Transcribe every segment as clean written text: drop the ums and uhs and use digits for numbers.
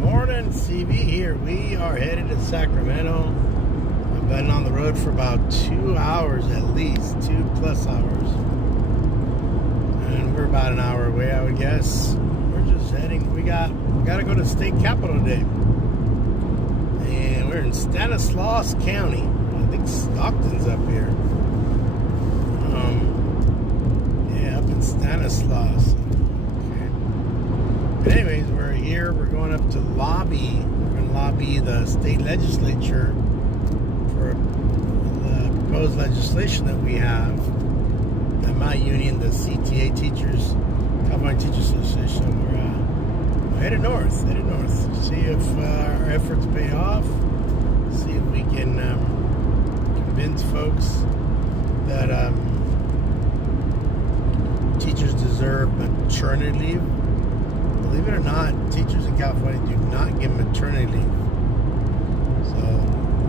Morning, CV here. We are headed to Sacramento. I've been on the road for about 2 hours at least, 2+ hours. And we're about an hour away, I would guess. We're just heading. We got to go to the state capitol today. And we're in Stanislaus County. I think Stockton's up here. Yeah, up in Stanislaus. But anyways, we're here. We're going up to lobby. We're going to lobby the state legislature for the proposed legislation that we have at my union, the CTA Teachers, California Teachers Association. We're headed north to see if our efforts pay off. See if we can convince folks that teachers deserve maternity leave. Believe it or not, teachers in California do not get maternity leave. So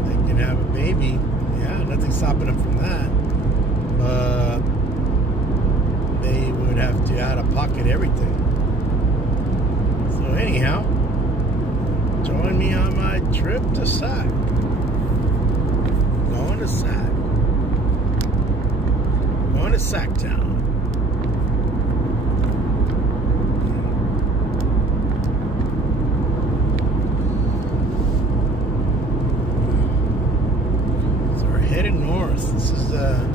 they can have a baby. Yeah, nothing's stopping them from that. But they would have to out-of-pocket everything. So anyhow, join me on my trip to Sac. Going to Sac. Going to Sacktown. Headed north. This is the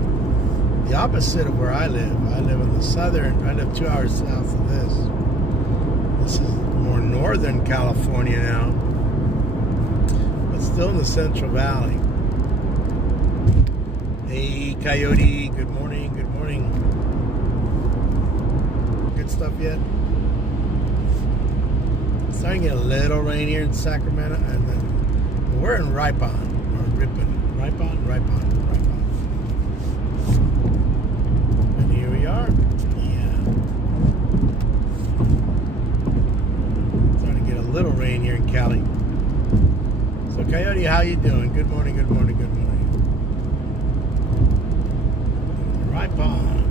opposite of where I live. I live in the southern. I live 2 hours south of this. This is more northern California now, but still in the Central Valley. Hey, Coyote. Good morning. Good morning. Good stuff yet? It's starting to get a little rain here in Sacramento, and then we're in Ripon or Ripon. Ripon. And here we are. Yeah. Starting to get a little rain here in Cali. So Coyote, how you doing? Good morning. Ripon.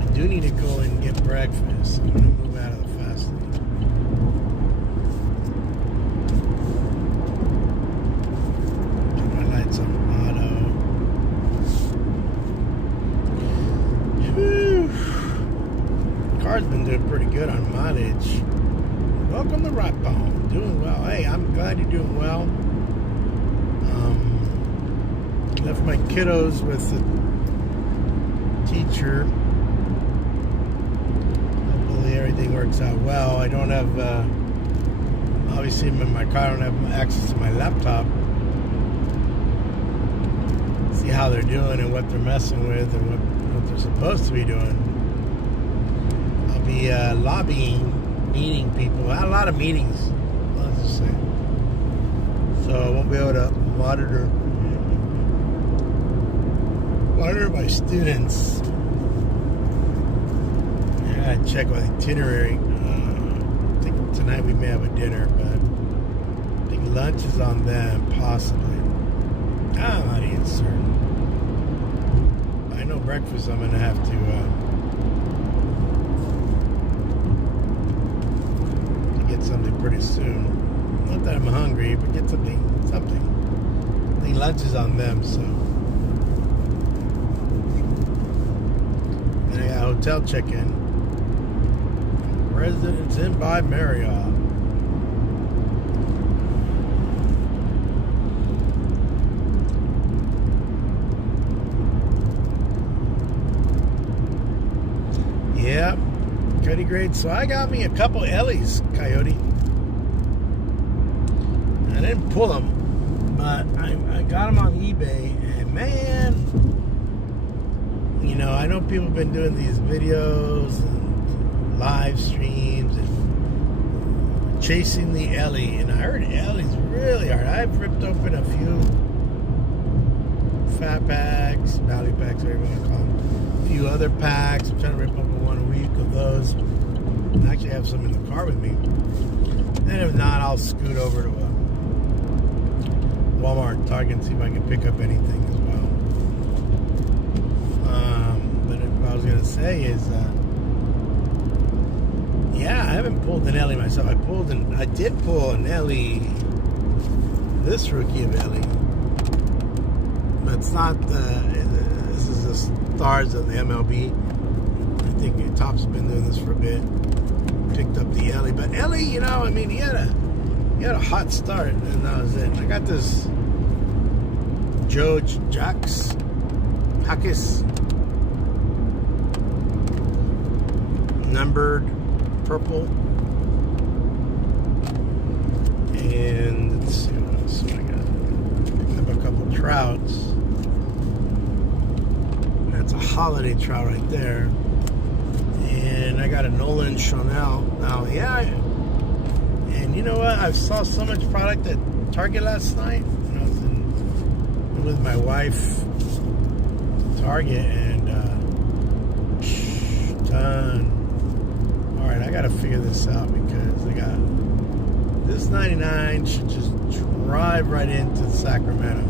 I do need to go and get breakfast. I'm going to move out of the fast lane. Car's been doing pretty good on mileage. Welcome to Ripon. Doing well. Hey, I'm glad you're doing well. Left my kiddos with the teacher. Hopefully everything works out well. I don't have, obviously I'm in my car. I don't have access to my laptop. See how they're doing and what they're messing with and what they're supposed to be doing. Be lobbying, meeting people. I had a lot of meetings, let's just say. So I won't be able to monitor my students. I gotta check with itinerary. I think tonight we may have a dinner, but I think lunch is on them, possibly. I'm not even certain. I know breakfast I'm gonna have to something pretty soon. Not that I'm hungry, but get something. I think lunch is on them, so. Then I got hotel check-in. Residence Inn by Marriott. Yep. Cuddy grade. So I got me a couple Ellies, Coyote. I didn't pull them, but I got them on eBay, and man, you know, I know people have been doing these videos and live streams and chasing the Ellie, and I heard Ellie's really hard. I've ripped open a few fat packs, valley packs, whatever you want to call them. A few other packs. I'm trying to rip open one a week of those. I actually have some in the car with me. And if not, I'll scoot over to Walmart, Target, and see if I can pick up anything as well. But what I was going to say is, Yeah, I haven't pulled an Ellie myself. I did pull an Ellie, this rookie of Ellie, but it's not this is the stars of the MLB. I think Top's been doing this for a bit. Picked up the Ellie, but Ellie, you know, I mean, he had a hot start, and that was it. I got this Joe Jacks Hackis numbered purple, and let's see what else I got. Picked up a couple trouts. That's a holiday trout right there. And I got a Nolan Chanel. Now, yeah, and you know what? I saw so much product at Target last night when I was with my wife. Target, and ton. All right, I got to figure this out because I got this 99 should just drive right into Sacramento.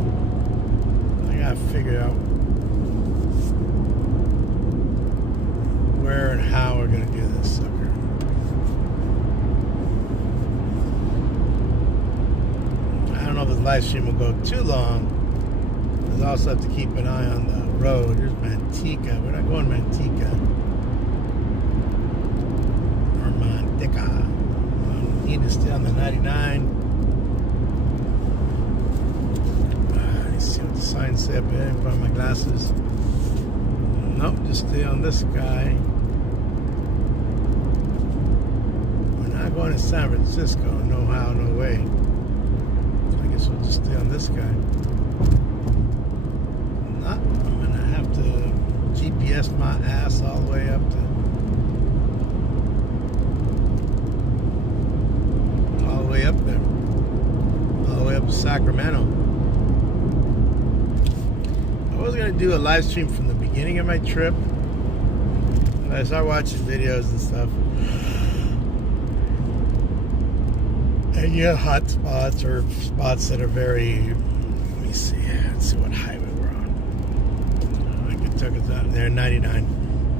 I got to figure out where and how we're going to do this sucker. I don't know if this live stream will go too long. I also have to keep an eye on the road. Here's Manteca. We're not going Manteca. Or Manteca. I need to stay on the 99. Let's see what the sign said up there in front of my glasses. Nope, just stay on this guy. We're not going to San Francisco. No how, no way. So I guess we'll just stay on this guy. I'm gonna have to GPS my ass all the way up there, all the way up to Sacramento. I was gonna do a live stream from the beginning of my trip, but I started watching videos and stuff, and you have hot spots or spots that are very. Let me see. Let's see what highway we're on. I could took us out there, 99.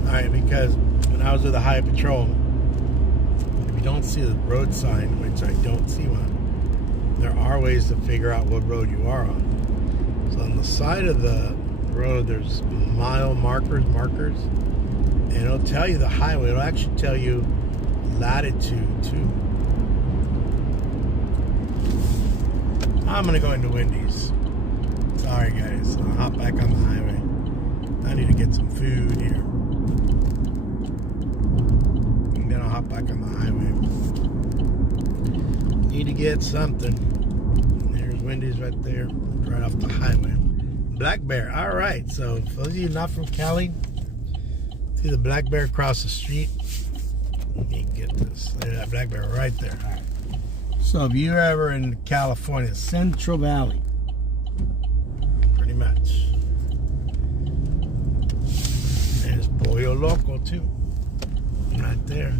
All right, because when I was with the Highway Patrol, if you don't see the road sign, which I don't see one, there are ways to figure out what road you are on. So on the side of the road, there's mile markers, and it'll tell you the highway. It'll actually tell you latitude too. I'm gonna go into Wendy's. Sorry guys, I'll hop back on the highway. I need to get some food here. And then I'll hop back on the highway. Need to get something. There's Wendy's right there, right off the highway. Black Bear, alright, so for those of you not from Cali, see the Black Bear across the street? Let me get this. There's that Black Bear right there. So if you're ever in California, Central Valley, pretty much. There's Pollo Loco too, right there.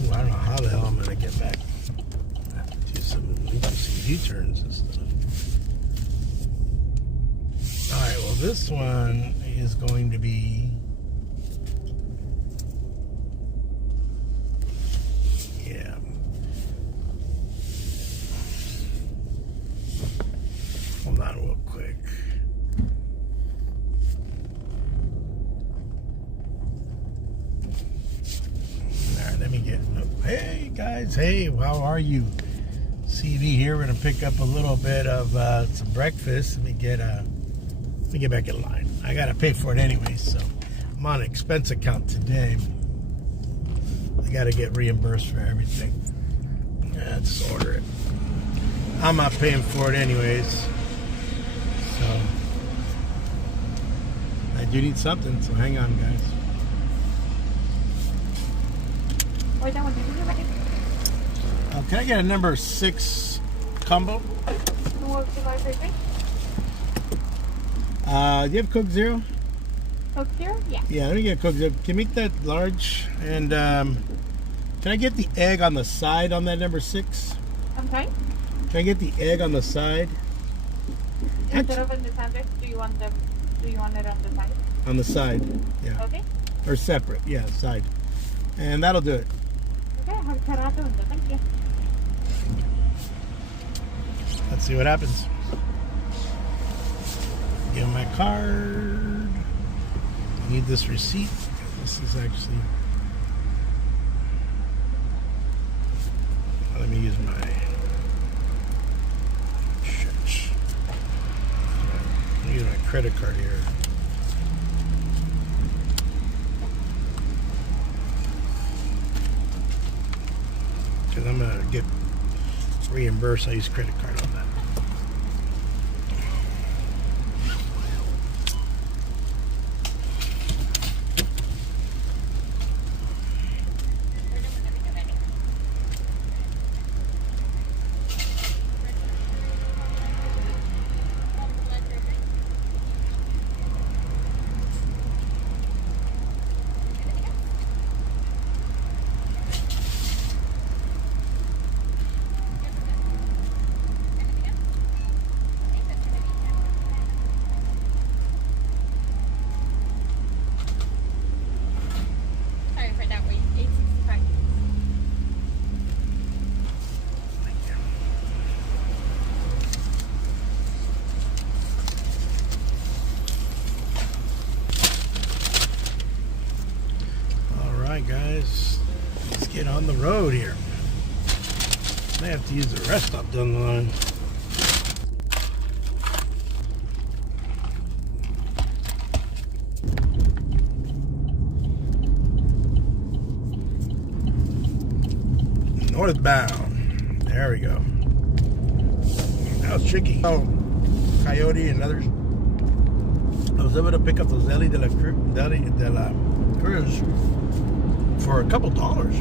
Ooh, I don't know how the hell I'm gonna get back. I have to do some U-turns and stuff. All right, well this one is going to be, yeah. Hold on real quick. All right, let me get, hey guys, hey, how are you? CV here, we're gonna pick up a little bit of some breakfast. Let me get back in line. I gotta pay for it anyway, so I'm on an expense account today. I gotta get reimbursed for everything. Yeah, just order it. I'm not paying for it anyways, so I do need something. So hang on, guys. Can I get a number 6 combo? Do you have Coke Zero? Coke Zero? Yeah. Yeah, let me get a Coke Zero. Can you make that large? And can I get the egg on the side on that number 6? Okay. Can I get the egg on the side? Instead of in the sandwich, do you want it on the side? On the side, yeah. Okay. Or separate, yeah, side. And that'll do it. Okay, magkarato. Thank you. Let's see what happens. Give him my card. I need this receipt. This is actually... Let me use my... Shit. Let me use my credit card here. Because I'm going to get reimbursed. I use credit card on that. Sorry for that wait. 865. All right, guys. Let's get on the road here. May have to use the rest stop down the line. Northbound. There we go. That was tricky. Oh, Coyote and others. I was able to pick up those Deli de la Cruz for a couple dollars.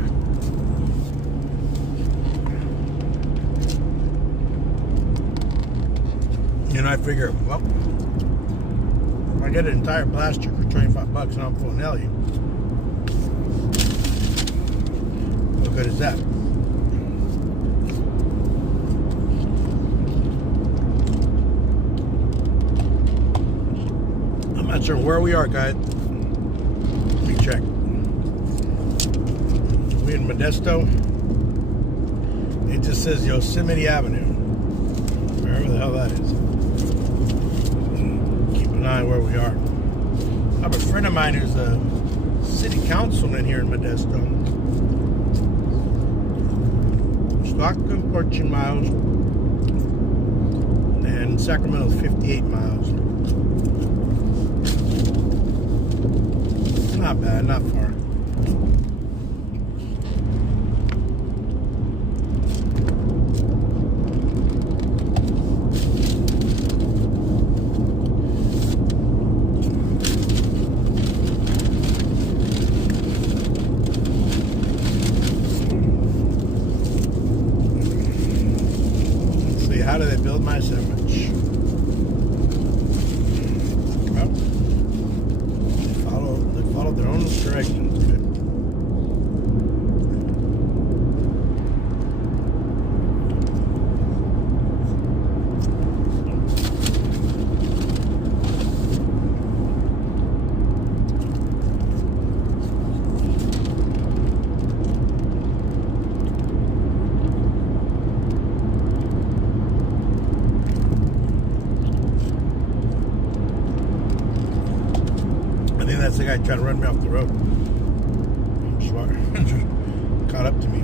And I figure, well, if I get an entire blaster for $25 and I'm full Nelly, what good is that? I'm not sure where we are, guys. Let me check. We in Modesto. It just says Yosemite Avenue. Wherever the hell that is. Keep an eye on where we are. I have a friend of mine who's a city councilman here in Modesto. Stockton, 14 miles. And Sacramento, 58 miles. Not bad, not far. Let's see, how do they build my sandwich? Well, they follow their own directions. Good. I think that's the guy trying to run me off the road. Caught up to me.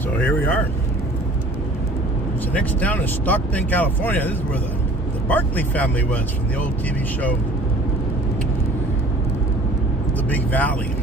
So here we are. So next town is Stockton, California. This is where the Barkley family was from the old TV show The Big Valley.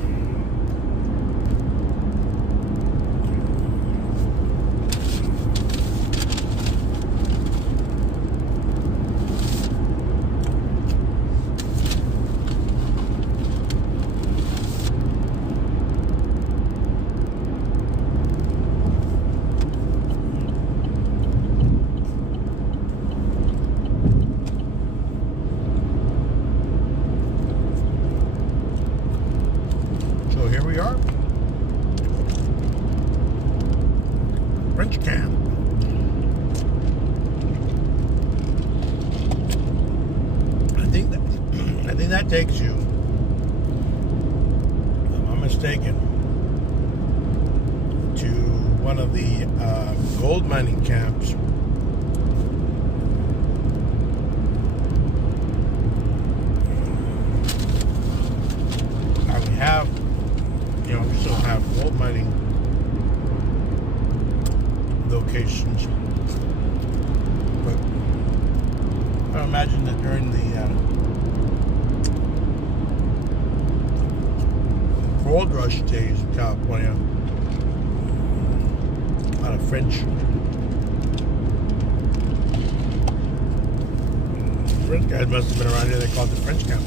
that takes you, if I'm mistaken, to one of the gold mining camps. We have, we still have gold mining locations. But I imagine that during the gold rush days in California, a lot of French guys must have been around here. They called it the French camp.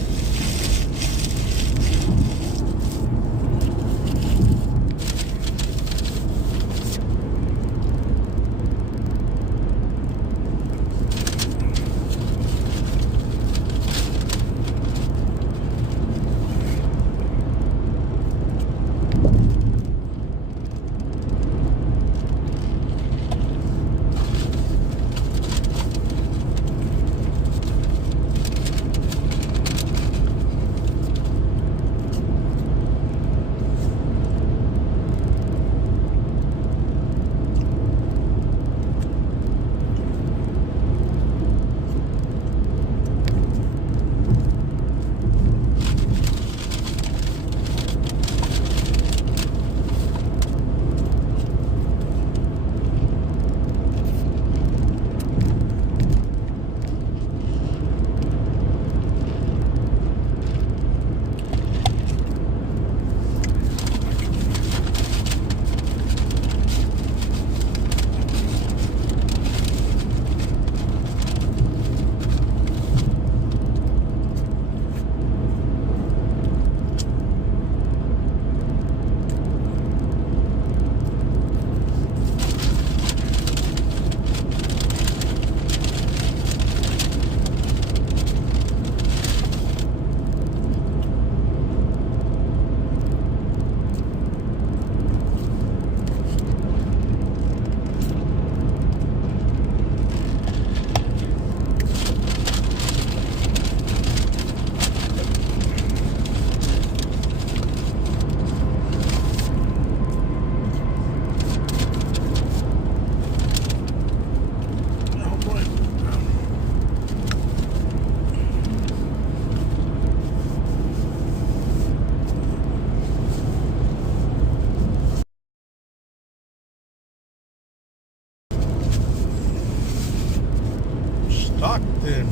Stockton.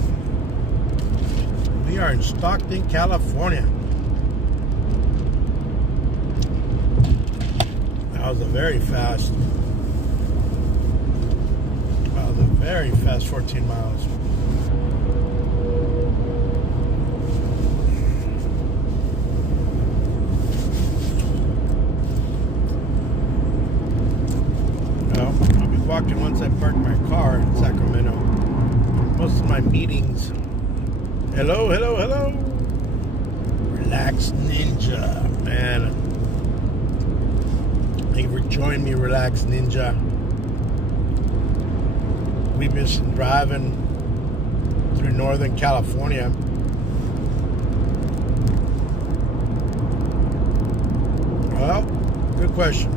We are in Stockton, California. That was a very fast 14 miles. Well, I'll be walking once I park my car in Sacramento. Most of my meetings. Hello. Relax Ninja, man. Thank you for joining me, Relax Ninja. We've been driving through Northern California. Well, good question.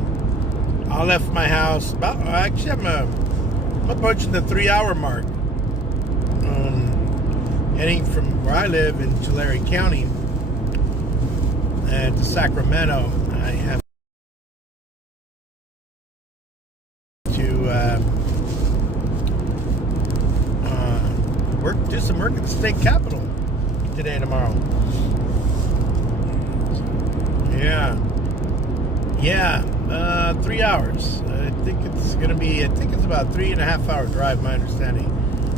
I left my house I'm approaching the 3-hour mark. Heading from where I live in Tulare County to Sacramento. I have to do some work at the state capitol today and tomorrow. Yeah, 3 hours. I think it's about 3.5 hour drive, my understanding,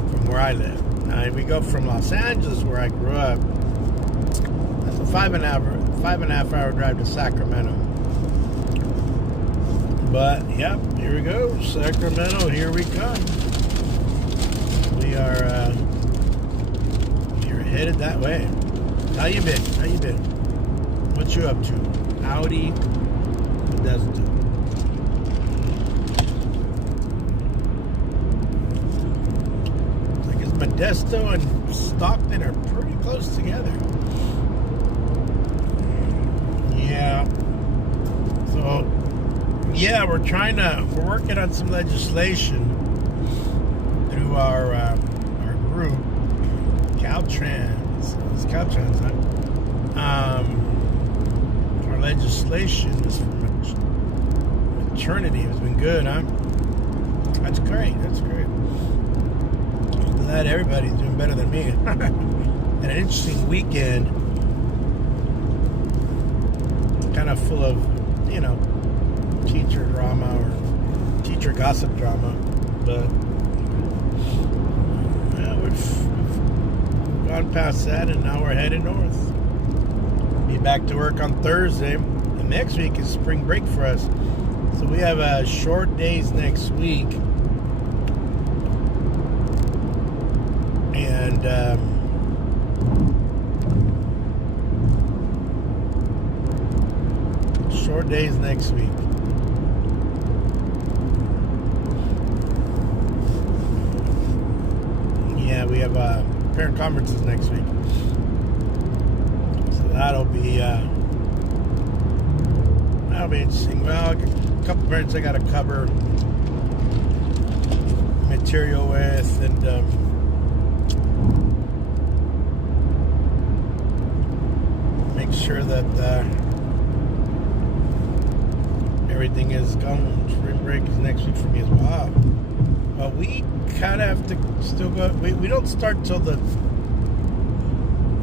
from where I live. We go from Los Angeles, where I grew up. That's a 5.5 hour drive to Sacramento. But yep, here we go, Sacramento. Here we come. We're headed that way. How you been? What you up to? Howdy, Modesto. I guess Modesto and Stockton are pretty close together. Yeah. So, yeah, we're working on some legislation through our group, Caltrans. It's Caltrans, huh? Our legislation is for maternity. It's been good, huh? That's great. That's great. I'm glad everybody's doing better than me. Had an interesting weekend. Kind of full of, teacher drama or teacher gossip drama. But we've gone past that, and now we're headed north. Be back to work on Thursday. And next week is spring break for us. So we have short days next week. And short days next week. Yeah, we have parent conferences next week. So that'll be interesting. Well, a couple parents I got to cover material with, and make sure that everything is going. Spring break is next week for me as well. Well, we kind of have to still go. We don't start till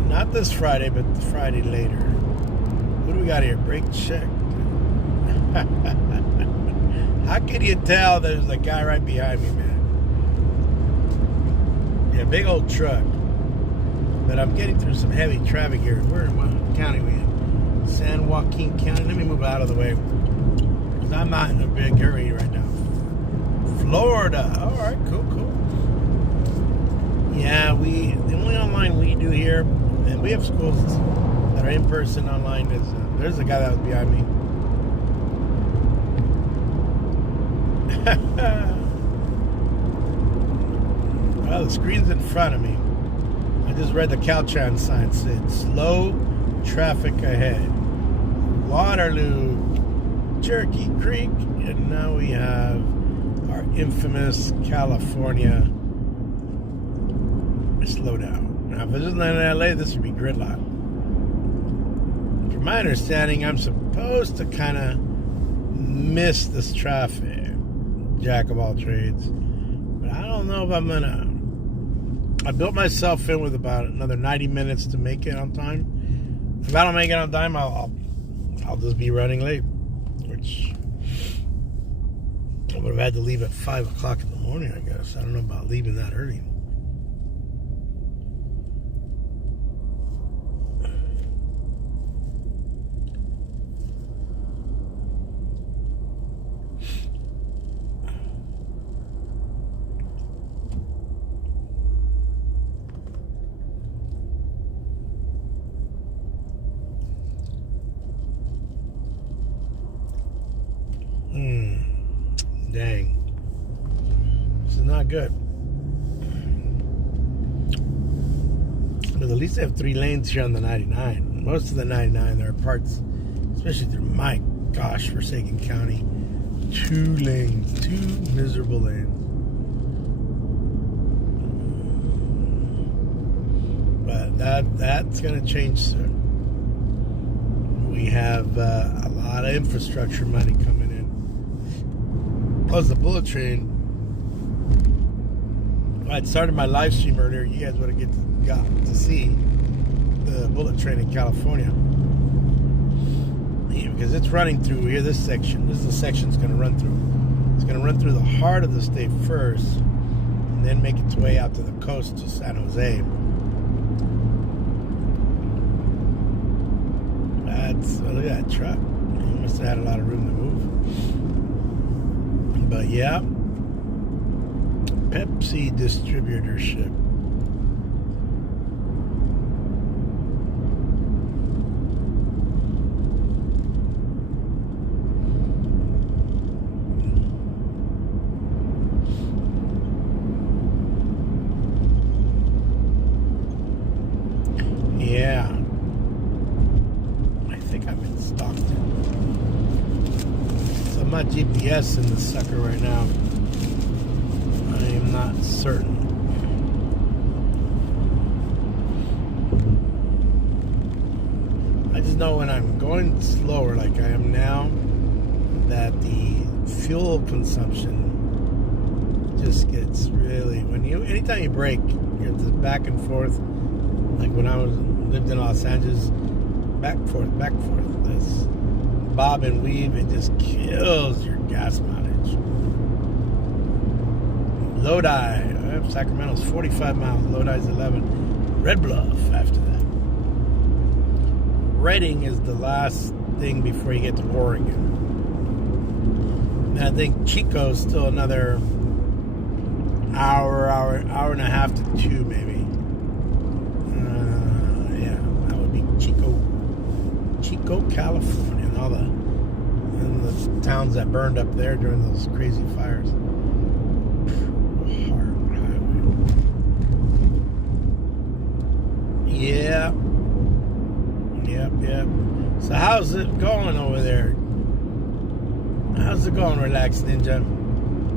not this Friday, but the Friday later. What do we got here? Brake check. How can you tell there's a guy right behind me, man? Yeah, big old truck. But I'm getting through some heavy traffic here. Where in what county we in? San Joaquin County. Let me move out of the way, because I'm not in a big hurry right now. Florida. All right, cool. Yeah, the only online we do here, and we have schools that are in person online. Is there's a guy that was behind me. Well, the screen's in front of me. I just read the Caltrans sign. It said slow traffic ahead. Waterloo, Cherokee Creek, and now we have our infamous California slowdown. Now, if this isn't in LA, this would be gridlock. From my understanding, I'm supposed to kind of miss this traffic. Jack of all trades. But I don't know if I'm gonna. I built myself in with about another 90 minutes to make it on time. If I don't make it on time, I'll just be running late. Which I would have had to leave at 5 o'clock in the morning, I guess. I don't know about leaving that early. Dang. This is not good. But at least they have 3 lanes here on the 99. Most of the 99, there are parts, especially through my gosh, Forsaken County. 2 lanes. 2 miserable lanes. But that's going to change soon. We have a lot of infrastructure money coming in. Plus the bullet train. If I'd started my live stream earlier, you guys would have got to see the bullet train in California. Yeah, because it's running through here, this section. This is the section it's going to run through. It's going to run through the heart of the state first, and then make its way out to the coast to San Jose. Look at that truck. It must have had a lot of room to move. But yeah, Pepsi distributorship. Yeah. I think I'm in Stockton. GPS in the sucker right now. I am not certain. I just know when I'm going slower like I am now, that the fuel consumption just gets really, anytime you brake, you're just back and forth. Like when I lived in Los Angeles, back and forth. This bob and weave, it just kills your gas mileage. Lodi, Sacramento's 45 miles, Lodi's 11. Red Bluff after that. Redding is the last thing before you get to Oregon. And I think Chico's still another hour and a half to 2 maybe. Yeah, that would be Chico, California, and the towns that burned up there during those crazy fires. Hard highway. Yeah. Yep. So how's it going over there? How's it going, Relax Ninja?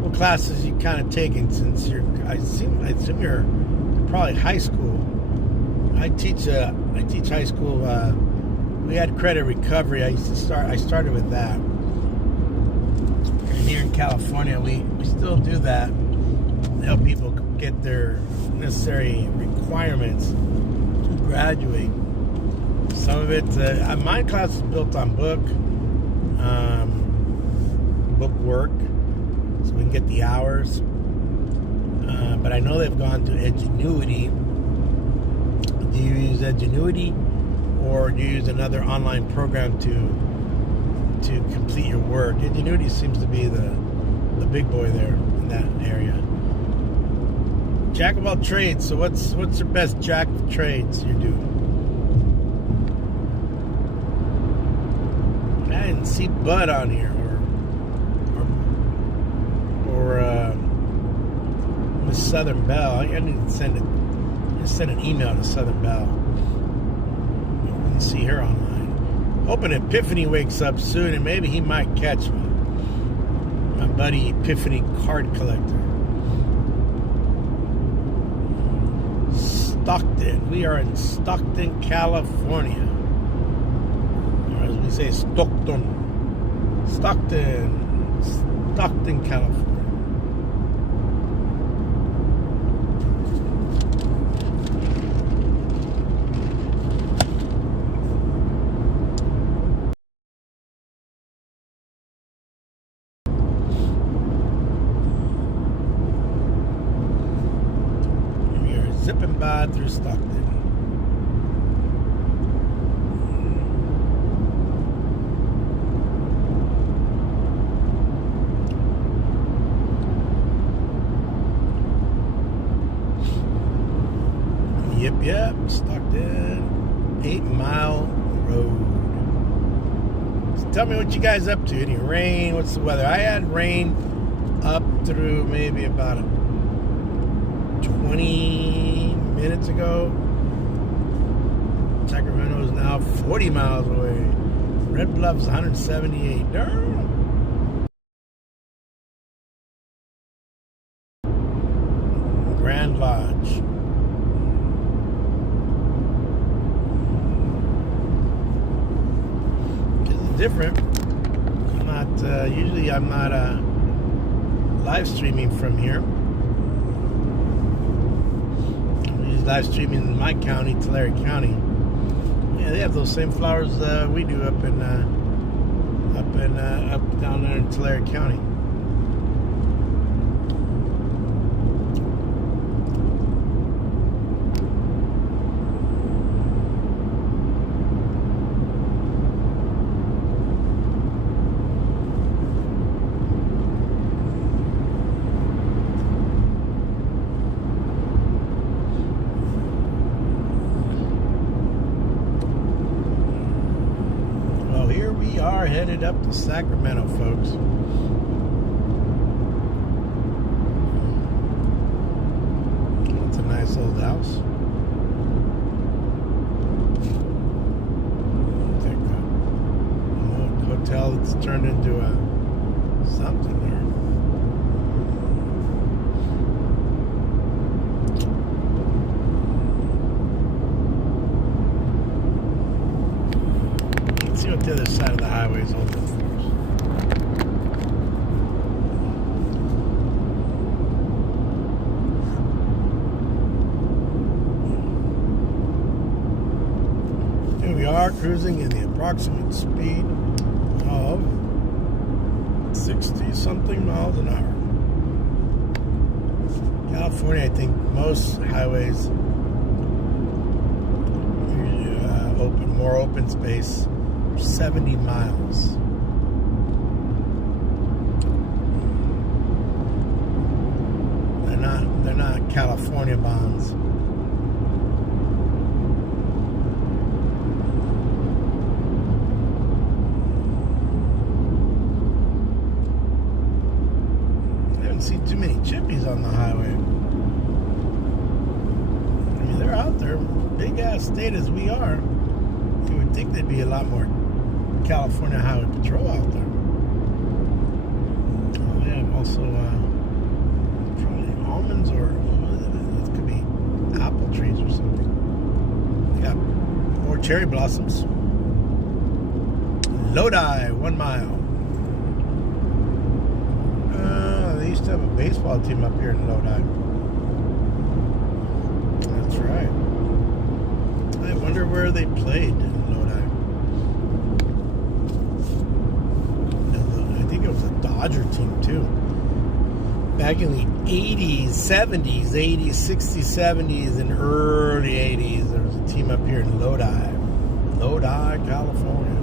What classes you kind of taking since I assume you're probably high school. I teach high school. We had credit recovery. I started with that. And here in California, we still do that to help people get their necessary requirements to graduate. Some of it, my class is built on book work, so we can get the hours. But I know they've gone to Edgenuity. Do you use Edgenuity, or do you use another online program to complete your work? Edgenuity seems to be the big boy there in that area. Jack of all trades. So what's your best jack of trades you do? I didn't see Bud on here, or Miss Southern Belle. I need to send an email to Southern Belle. I didn't see her online. Hoping Epiphany wakes up soon, and maybe he might catch me. My buddy Epiphany card collector. Stockton. We are in Stockton, California. Or as we say, Stockton, California. We are zipping by through Stockton. Yep, Stockton, 8 Mile Road. So tell me what you guys up to. Any rain? What's the weather? I had rain up through maybe about 20 minutes ago. Sacramento is now 40 miles away. Red Bluff's 178. Grand Lodge. Different. I'm not live streaming from here. I'm usually live streaming in my county, Tulare County. Yeah, they have those same flowers we do up down there in Tulare County. Headed up to Sacramento, folks. It's a nice old house. Take a old hotel that's turned into something. highway's open for us. Here we are cruising in the approximate speed of 60-something miles an hour. California, I think most highways more open space, 70 miles. They're not California bonds. I haven't seen too many chippies on the highway. I mean, they're out there, big ass state as we are. You would think there'd be a lot more California Highway Patrol out there. Oh, they have also probably almonds or it could be apple trees or something. They got more cherry blossoms. Lodi, 1 mile. They used to have a baseball team up here in Lodi. That's right. I wonder where they played in Lodi. I think it was a Dodger team too. Back in the 80s, 70s, 80s, 60s, 70s, and early 80s, there was a team up here in Lodi, California.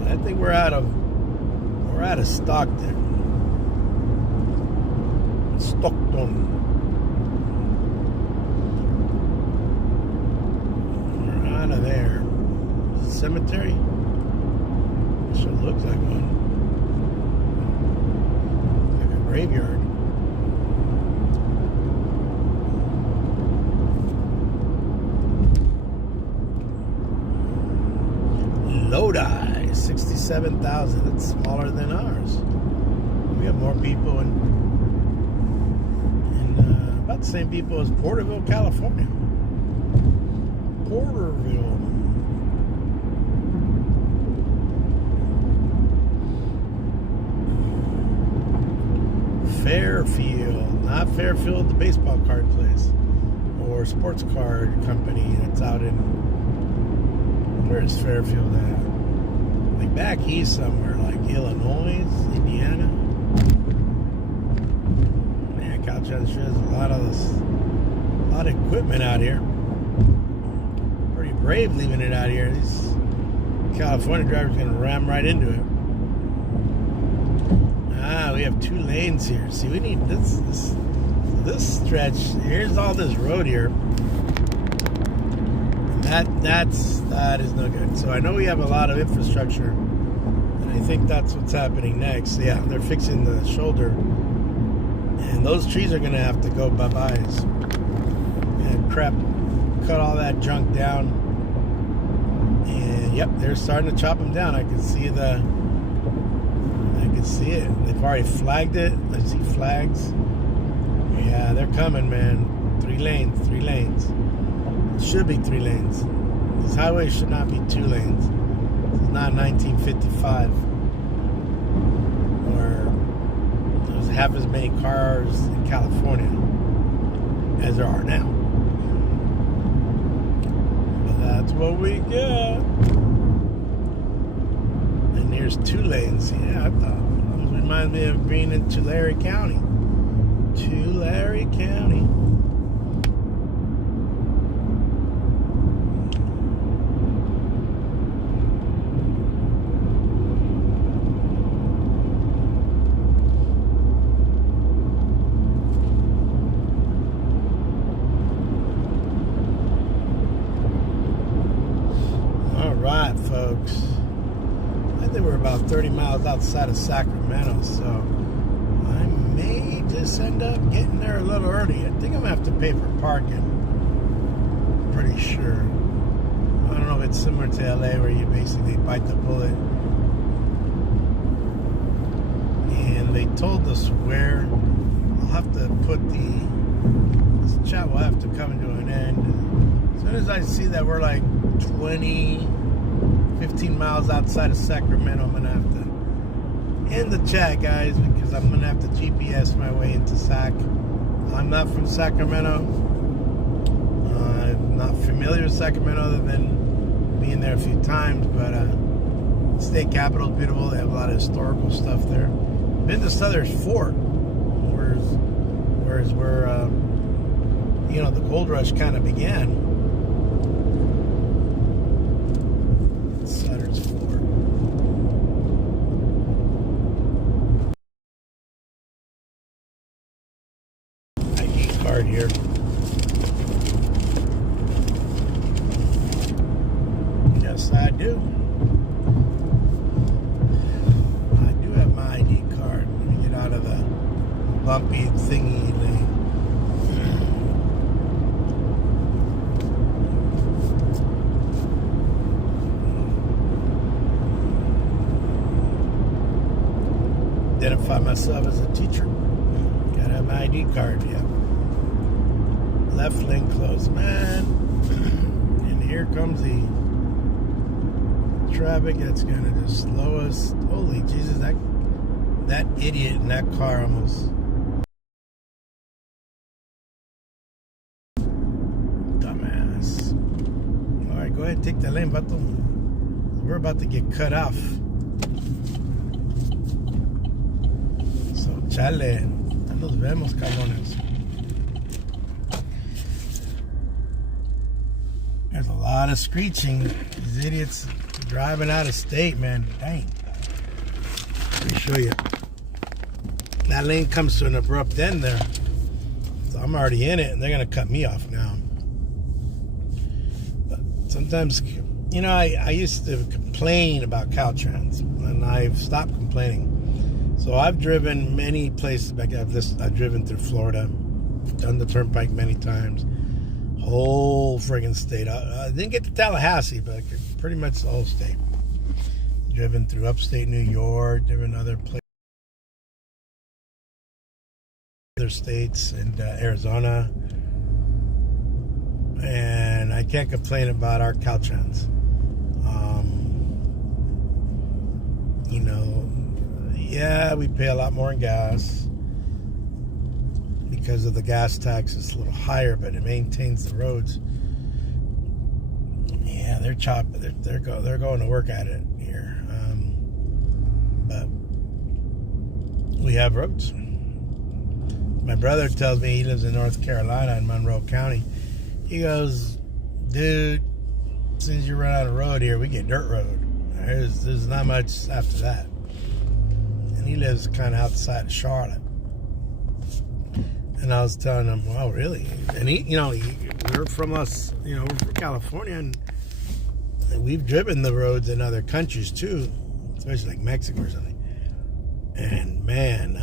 And I think we're out of stock there. Stockton. Out of there. Cemetery? Sure looks like one. Like a graveyard. Lodi, 67,000. That's smaller than ours. We have more people in about the same people as Porterville, California. Porterville. Fairfield, not Fairfield, the baseball card place or sports card company that's out in, where's Fairfield at? Like back east somewhere, like Illinois, Indiana. Man, Caltrans sure has a lot of equipment out here. Pretty brave leaving it out here. These California drivers are gonna ram right into it. We have 2 lanes here. See, we need this stretch. Here's all this road here. And that is no good. So I know we have a lot of infrastructure, and I think that's what's happening next. Yeah, they're fixing the shoulder, and those trees are gonna have to go bye-byes. And crap, cut all that junk down. And yep, they're starting to chop them down. I can see it. They've already flagged it. I see flags. Yeah, they're coming, man. 3 lanes. It should be 3 lanes. This highway should not be 2 lanes. It's not 1955 where there's half as many cars in California as there are now. But that's what we get. And there's 2 lanes. Yeah, I thought. Reminds me of being in Tulare County. Tulare County. All right, folks. I think we're about 30 miles outside of Sacramento, so I may just end up getting there a little early. I think I'm going to have to pay for parking. Pretty sure. I don't know if it's similar to LA where you basically bite the bullet. And they told us where. I'll have to put this chat will have to come to an end. As soon as I see that we're like 20, 15 miles outside of Sacramento. I'm gonna have to end the chat, guys, because I'm gonna have to GPS my way into Sac. I'm not from Sacramento. I'm not familiar with Sacramento other than being there a few times, but state capital is beautiful. They have a lot of historical stuff there. Been to Southern Fort, where the gold rush kind of began. Sutter's Fort. ID card here. Yes, I do. I do have my ID card. Let me get out of the bumpy thingy lane. Identify myself as a teacher. Gotta have my ID card, yeah. Left lane closed, man. And here comes the traffic that's gonna just slow us. Holy Jesus, that idiot in that car almost. Dumbass. Alright, go ahead and take the lane, vato. We're about to get cut off. Chale, nos vemos, cabrones. There's a lot of screeching. These idiots driving out of state, man. Dang. Let me show you. That lane comes to an abrupt end there. So I'm already in it, and they're going to cut me off now. But sometimes, I used to complain about Caltrans, and I've stopped complaining. So I've driven many places back. I've driven through Florida, done the turnpike many times, whole friggin' state. I didn't get to Tallahassee, but pretty much the whole state. Driven through upstate New York, driven other places, other states, and Arizona. And I can't complain about our Caltrans. Yeah, we pay a lot more in gas because of the gas tax. It's a little higher, but it maintains the roads. Yeah, they're chopping. They're going to work at it here. But we have roads. My brother tells me, he lives in North Carolina in Monroe County. He goes, dude, as soon as you run out of road here, we get dirt road. There's not much after that. And he lives kind of outside of Charlotte. And I was telling him, "Wow, really?" And we're from California, and we've driven the roads in other countries too, especially like Mexico or something. And man,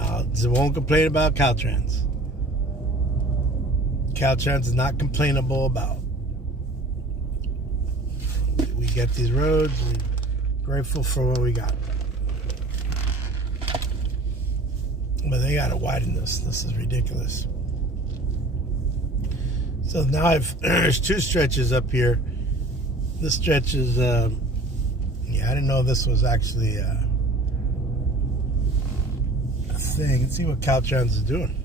I won't complain about Caltrans. Caltrans is not complainable about. We get these roads. We're grateful for what we got. But they gotta widen this. This is ridiculous. So now there's two stretches up here. This stretch is, I didn't know this was actually a thing. Let's see what Caltrans is doing.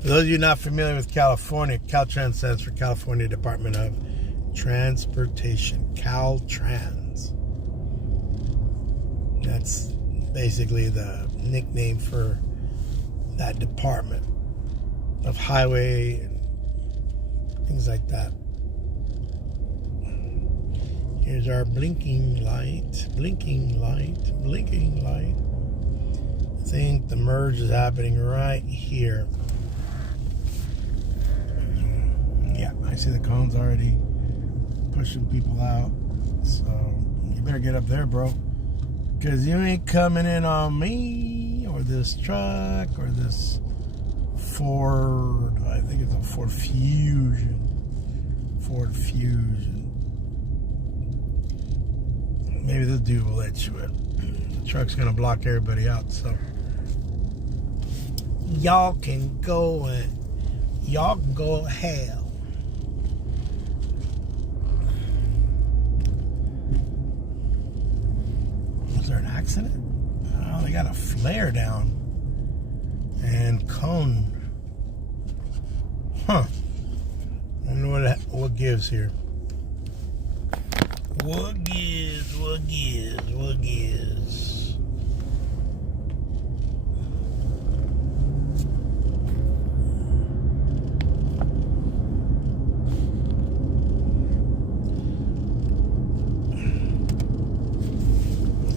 For those of you not familiar with California, Caltrans stands for California Department of Transportation. Caltrans. That's basically the nickname for that department of highway and things like that. Here's our blinking light. I think the merge is happening right here. Yeah, I see the cones already pushing people out. So you better get up there, bro. Because you ain't coming in on me or this truck or this Ford. I think it's a Ford Fusion. Maybe this dude will let you in. The truck's going to block everybody out. So y'all can go to hell. accident? Oh, they got a flare down. And cone. Huh. I don't know what gives here. What gives?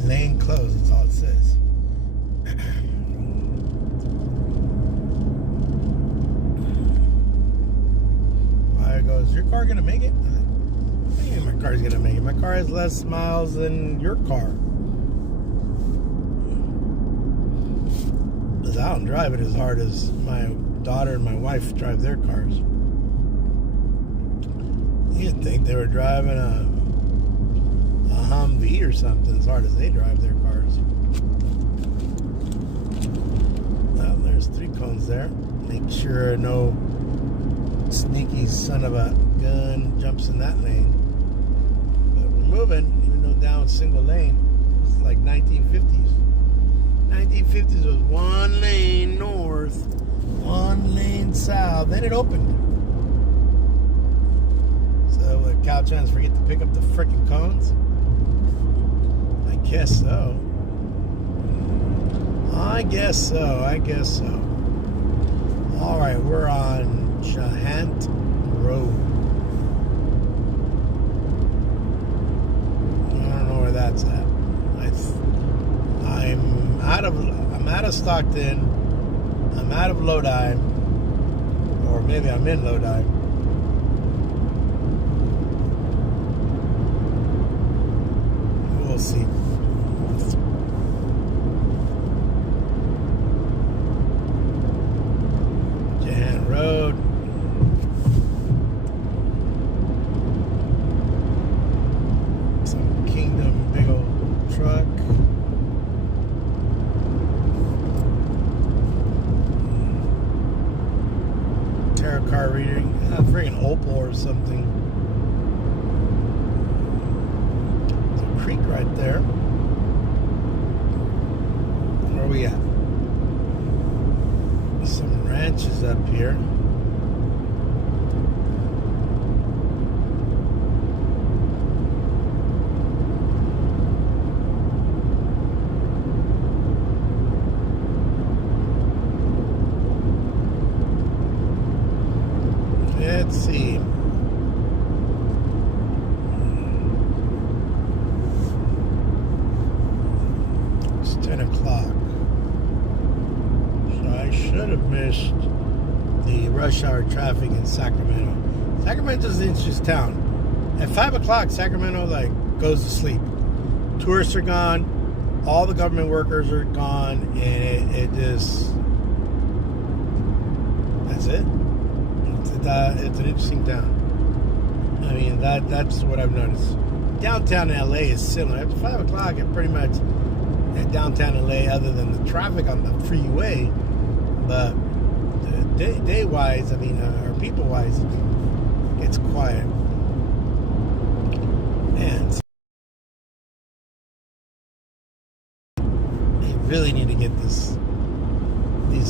Lane closed, that's all it says. Fire goes, your car gonna make it? Yeah, my car's gonna make it. My car has less miles than your car. Because I don't drive it as hard as my daughter and my wife drive their cars. You'd think they were driving a Humvee or something as hard as they drive their cars. Well, there's 3 cones there. Make sure no sneaky son of a gun jumps in that lane. But we're moving, even though down single lane. It's like 1950s. 1950s was 1 lane north, 1 lane south. Then it opened. So would Caltrans forget to pick up the freaking cones? I guess so. I guess so. All right, we're on Chahant Road. I don't know where that's at. I'm out of Stockton. I'm out of Lodi, or maybe I'm in Lodi. We'll see. Chahant Road. Some Kingdom big old truck. Tarot card reading. Friggin' Opal or something. There's a creek right there. Where are we at? Some ranches up here. Let's see. It's 10 o'clock. So I should have missed the rush hour traffic in Sacramento. Sacramento's an interesting town. At 5 o'clock, Sacramento goes to sleep. Tourists are gone. All the government workers are gone. And it just... That's it. It's an interesting town. I mean, that's what I've noticed. Downtown LA is similar. At 5 o'clock, it pretty much at downtown LA, other than the traffic on the freeway, but day-wise, I mean, or people-wise, it's quiet. Man, they really need to get these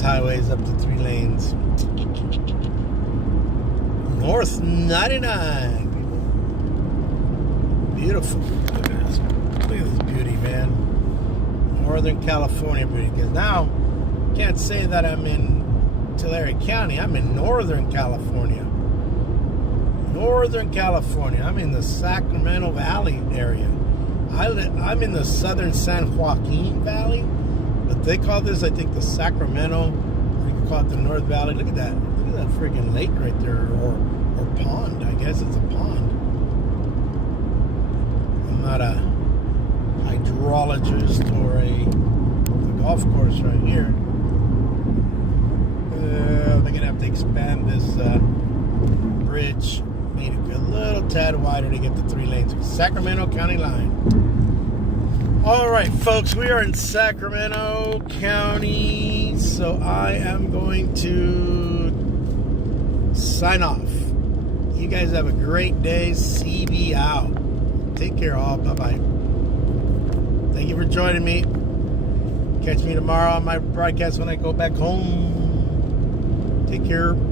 highways up to 3 lanes. North 99, people. Beautiful. Look at this. Look at this beauty, man. Northern California beauty. Because now, can't say that I'm in Tulare County. I'm in Northern California. Northern California. I'm in the Sacramento Valley area. I'm in the southern San Joaquin Valley. But they call this, I think, the Sacramento. Or you can call it the North Valley. Look at that. Look at that freaking lake right there. Or pond. I guess it's a pond. I'm not a hydrologist or a golf course right here. They're going to have to expand this bridge, made it a little tad wider to get the 3 lanes. Sacramento County line. All right, folks, we are in Sacramento County, so I am going to sign off. You guys have a great day. CB out. Take care, all. Bye-bye. Thank you for joining me. Catch me tomorrow on my broadcast when I go back home. Take care.